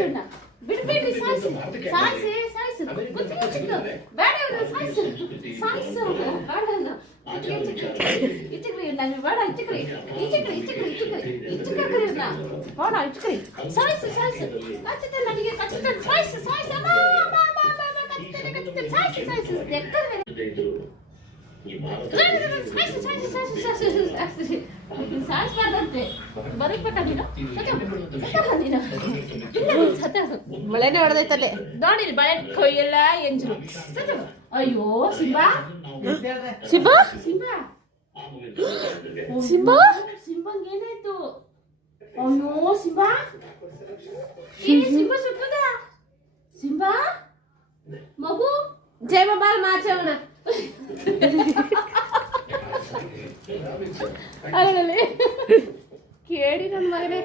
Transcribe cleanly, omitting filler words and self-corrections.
ಇವ್ನ ಬಿಡ್ಬೇಡ್ರಿ ಸಾಯಿಸಿ ಸಾಯಿಸಿ ಸಾಯಿಸು ಕುತ್ತಿಗೆ ಚಿಕ್ಕ ಬೇಡ ಇವ್ನ ಸಾಯಿಸು ಸಾಯಿಸು ಬೇಡ ಇಚ್ಚಕ್ರಿ ನಾನು ಬೇಡ ಇಚ್ಚಕ್ರಿ ಇಚ್ಚಕ್ರಿ ಇಚ್ಚಕ್ರಿ ಇಚ್ಚಕ್ರಿ ಇಚ್ಚಕ್ರಿ ಇವ್ನ ಬೇಡ ಇಚ್ಚಕ್ರಿ ಸಾಯಿಸು ಸಾಯಿಸು ಕಚ್ಚುತ್ತೆ ನನಗೆ ಕಚ್ಚುತ್ತೆ ಸಾಯಿಸು ಸಾಯಿಸು ಅಮ್ಮ ಅಮ್ಮ ಅಮ್ಮ ಅಮ್ಮ ಕಚ್ಚುತ್ತೆ ಕಚ್ಚುತ್ತೆ ಸಾಯಿಸು ಸಾಯಿಸು ಎಕ್ಕರ್ವೆ ಸಾಯಿಸ್ಬಾರ್ದಂತೆ ಬರೀಬೇಕ ನೀನು ಮಳೆನೇ ಹೊಡೆದೈತಲ್ಲೇ ನೋಡಿ ಬಳೆ ಕೊಯ್ಯಲ್ಲ ಎಂಜು ಅಯ್ಯೋ ಸಿಂಬಾ ಸಿಂಬಾ ಸಿಂಬಾ ಸಿಂಬಾ ಸಿಂಬಂಗೆ ಏನಾಯ್ತು ಅಯ್ಯೋ ಸಿಂಬಾ ಏನೇ ಸಿಂಬಾ ಸುಟ್ಟದ ಸಿಂಬಾ ಮಗು ಜೈ ಬಾಬಾಲ್ ಮಾಚವನ ಅಲ್ಲೇ ಕೇಳಿ ನನ್ನ ಮಗನೇ